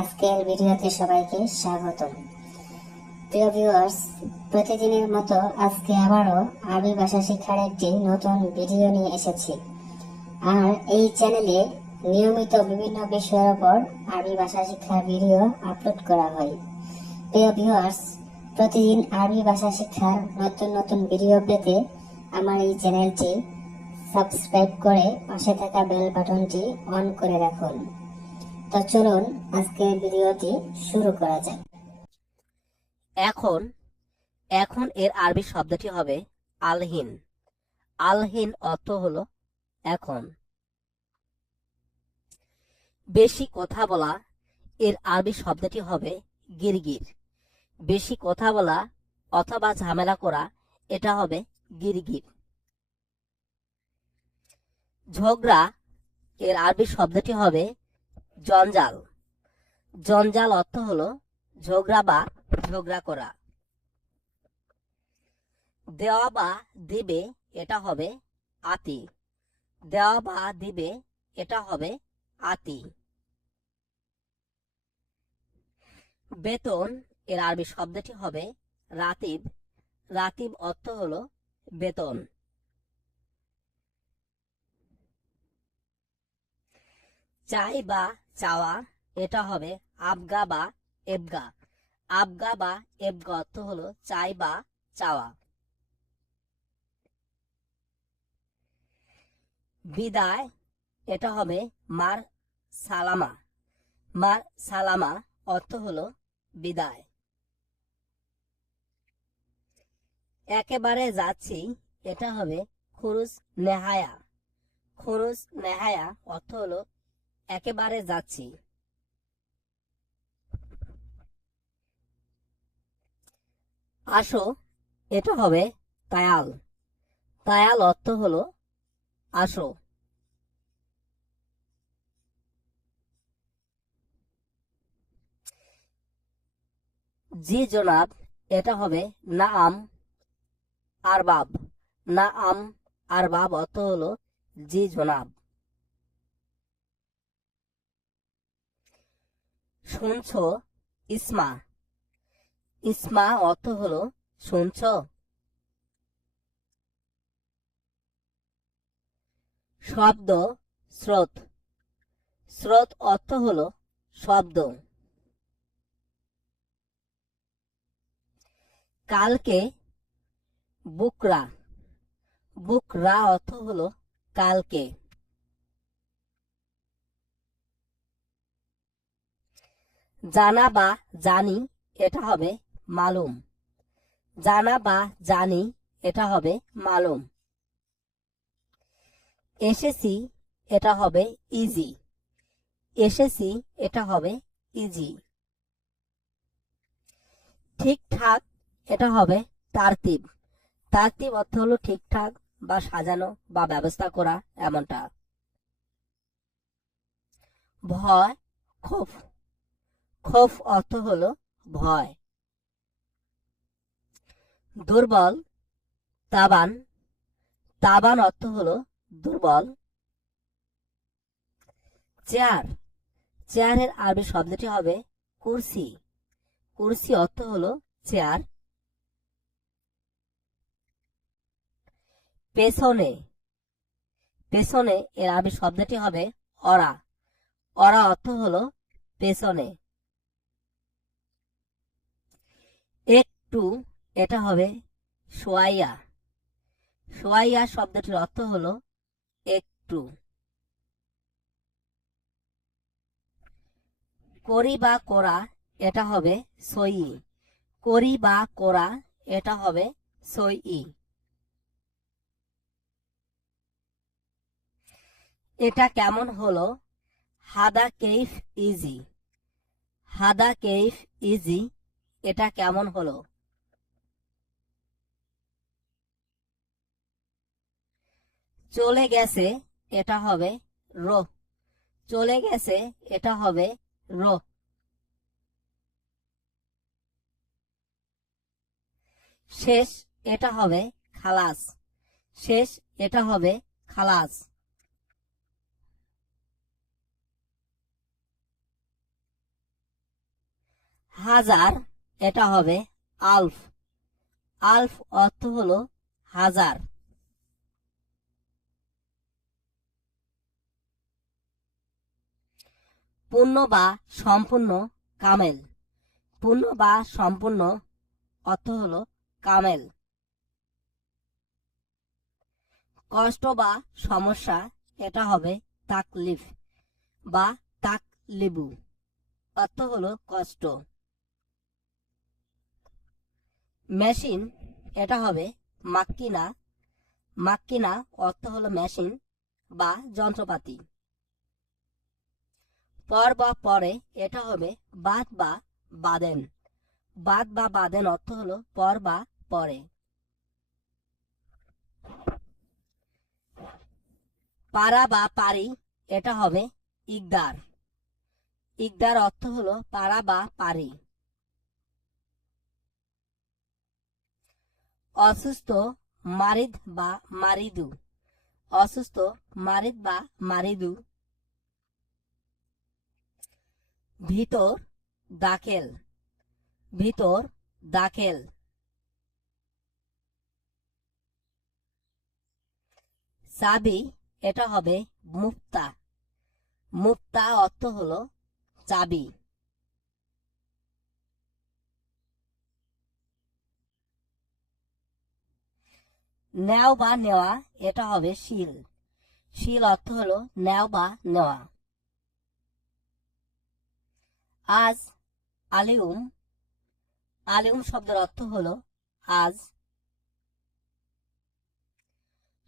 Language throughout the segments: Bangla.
আজকের ভিডিওতে সবাইকে স্বাগতম। প্রিয় ভিউয়ার্স, প্রতিদিনের মতো আজকে আবারও আরবি ভাষা শিক্ষার একটি নতুন ভিডিও নিয়ে এসেছি। আর এই চ্যানেলে নিয়মিত বিভিন্ন বিষয়ের উপর আরবি ভাষা শিক্ষার ভিডিও আপলোড করা হয়। প্রিয় ভিউয়ার্স, প্রতিদিন আরবি ভাষা শিক্ষার নতুন নতুন ভিডিও পেতে আমার এই চ্যানেলটি সাবস্ক্রাইব করে পাশে থাকা বেল বাটনটি অন করে রাখুন। তো চলুন আজকের ভিডিওটি শুরু করা যাক। এখন এখন এর আরবি শব্দটি হবে আলহিন। আলহিন অর্থ হলো এখন। বেশি কথা বলা, এর আরবি শব্দটি হবে গিরগির। বেশি কথা বলা অথবা ঝামেলা করা, এটা হবে গিরগির। ঝগড়া, এর আরবি শব্দটি হবে জঞ্জাল। জঞ্জাল অর্থ হলো ঝগড়া বা ঝগড়া করা। দেওয়া বা দিবে, এটা হবে আতি। দেওয়া বা দিবে, এটা হবে আতি। বেতন, এর আরবি শব্দটি হবে রাতিব। রাতিব অর্থ হলো বেতন। চাই বা চাওয়া, এটা হবে আবগা বা এবগা। আবগা বা এবগা অর্থ হলো চাই বা চাওয়া। বিদায়, এটা হবে মার সালামা। মার সালামা অর্থ হলো বিদায়। একেবারে যাচ্ছি, এটা হবে খুরুজ নেহায়া। খুরুজ নেহায়া অর্থ হলো একেবারে যাচ্ছি। আসো, এটা হবে তায়াল। তায়াল অর্থ হলো আসো। জি জনাব, এটা হবে নাআম আরবাব। নাআম আরবাব অর্থ হলো জি জনাব। শুনছো, ইসমা। ইসমা অর্থ হলো শুনছ। শব্দ, স্রোত। স্রোত অর্থ হলো শব্দ। কালকে, বুকরা। বুকরা অর্থ হলো কালকে। জানা বা জানি, এটা হবে মালুম। জানা বা জানি, এটা হবে মালুম। এসেছি, এটা হবে ইজি। এসেছি, এটা হবে ইজি। ঠিকঠাক, এটা হবে তারতিব। তারতিব অর্থ হলো ঠিকঠাক বা সাজানো বা ব্যবস্থা করা, এমনটা। ভয়, খোফ। খোফ অর্থ হলো ভয়। দুর্বল, তাবান। তাবান অর্থ হলো দুর্বল। চেয়ার। চেয়ারের আরবি শব্দটি হবে কুরসি। কুরসি অর্থ হলো চেয়ার। পেছনে। পেছনে এর আরবি শব্দটি হবে অরা। অরা অর্থ হলো পেছনে। একটু, এটা হবে সোয়াইয়া। সোয়াইয়া শব্দটির অর্থ হলো একটু। করি বা কোরা, এটা হবে সই। করি বা কোরা, এটা হবে সই। এটা কেমন হলো, হাদা কেইফ ইজি। হাদা কেইফ ইজি, এটা কেমন হলো। চলে গেছে, এটা হবে রো। চলে গেছে, এটা হবে রো। শেষ, এটা হবে খালাস। শেষ, এটা হবে খালাস। হাজার এটা হবে আলফ। আলফ অর্থ হলো হাজার। পূর্ণ বা সম্পূর্ণ কামেল। পূর্ণ বা সম্পূর্ণ অর্থ হলো কামেল। কষ্ট বা সমস্যা এটা হবে তাকলিফ বা তাকলিবু, অর্থ হলো কষ্ট। মেশিন এটা হবে মাক্কিনা। মাক্কিনা অর্থ হলো মেশিন বা যন্ত্রপাতি। পর বা পরে এটা হবে বাদ বা বাদেন। বাদ বা বাদেন অর্থ হলো পর বা পরে। পারা বা পারি এটা হবে ইকদার। ইকদার অর্থ হলো পারা বা পারি। অসুস্থ মারিদ বা মারিদু। অসুস্থ মারিদ বা মারিদু। ভিতর দাখেল। ভিতর দাখেল। চাবি এটা হবে মুক্তা। মুক্তা অর্থ হলো চাবি। নেও বা নেওয়া এটা হবে শিল। শিল অর্থ হলো নেও বা নেওয়া। আজ আলিউম। আলিউম শব্দের অর্থ হলো আজ।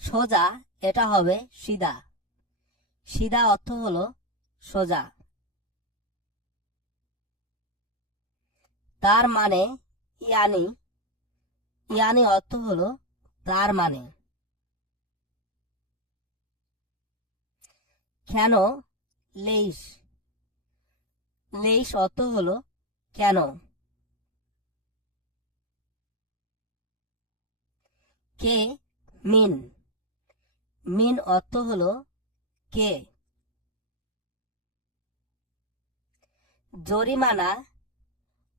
সোজা এটা হবে সিদা। সিদা অর্থ হলো সোজা। তার মানে ইয়ানি। ইয়ানি অর্থ হলো তার মানে। কেন লেইস। লেইস অর্থ হলো কেন। কে মিন। মিন অর্থ হলো কে। জরিমানা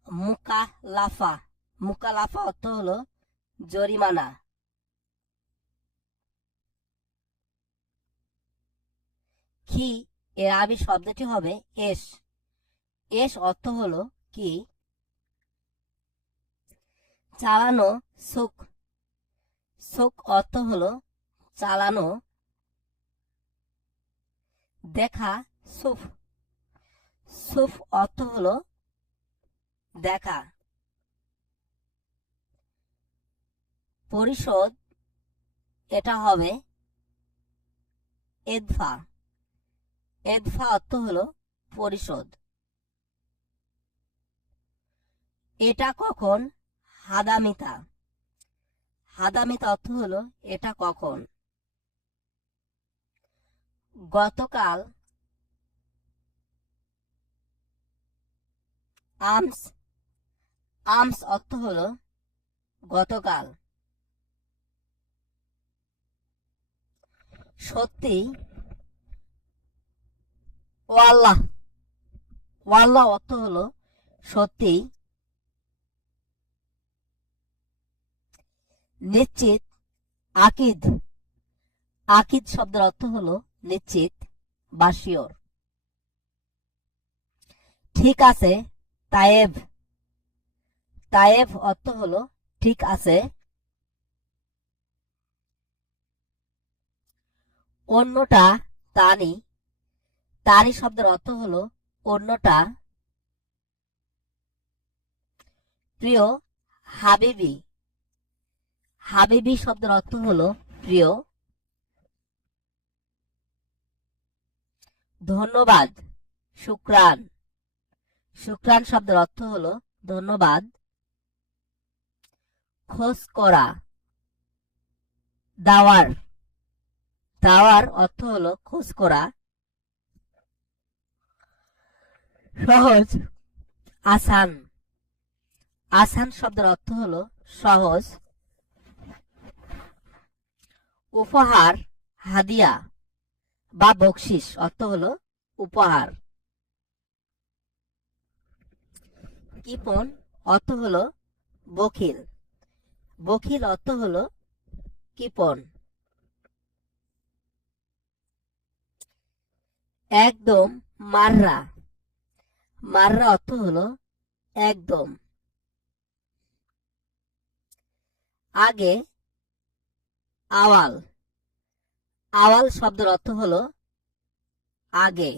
মুকালাফা। মুকালাফা অর্থ হলো জরিমানা। কি এর আরবি শব্দটি হবে এস। এস অর্থ হলো কি। চালানো সুখ। সুখ অর্থ হলো চালানো। দেখা সুফ। সুফ অর্থ হলো দেখা। পরিশোধ এটা হবে এদফা। এদফা অর্থ হলো পরিশোধ। এটা কখন হাদামিতা। হাদামিতা অর্থ হলো এটা কখন। গতকাল আমস। আমস অর্থ হলো গতকাল। সত্যি ওয়াল্লাহ। ওয়াল্লাহ অর্থ হলো সত্যি। নিশ্চিত আকিদ। আকিদ শব্দের অর্থ হলো নিশ্চিত বা শিওর। ঠিক আছে তায়েব। তায়েব অর্থ হলো ঠিক আছে। অন্যটা তানি। তানি শব্দের অর্থ হলো অন্যটা। প্রিয় হাবিবি। হাবিবি শব্দের অর্থ হলো প্রিয়। ধন্যবাদ শুক্রান। শুক্রান শব্দের অর্থ হলো ধন্যবাদ। খোঁজ করা দাওয়ার। দাওয়ার অর্থ হলো খোঁজ করা। সহজ আসান। আসান শব্দের অর্থ হলো সহজ। উপহার হাদিয়া বা বকশিস অর্থ হলো উপহার। কিপন অর্থ হলো বখিল, বখিল অর্থ হলো কিপন। একদম মাররা, মাররা অর্থ হলো একদম। আগে আওয়াল, আওয়াল শব্দের অর্থ হলো আগে।